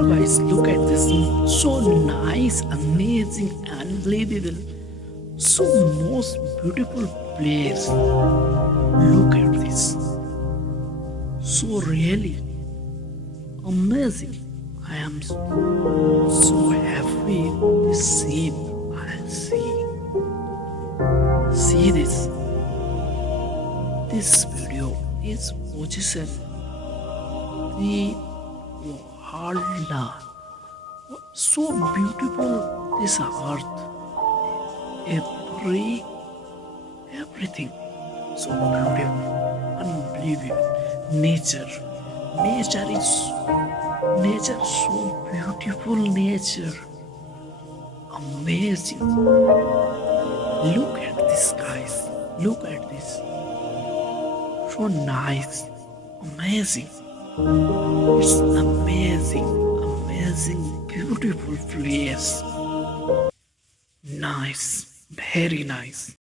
Hello guys, look at this. So nice, amazing, unbelievable. So most beautiful place. Look at this. So really amazing. I am so happy this scene I see. See this. This video is position the world. So beautiful this earth. Everything so beautiful, unbelievable. Nature so beautiful. Nature amazing. Look at this guys. Look at this. So nice, amazing. It's amazing, beautiful place. Nice, very nice.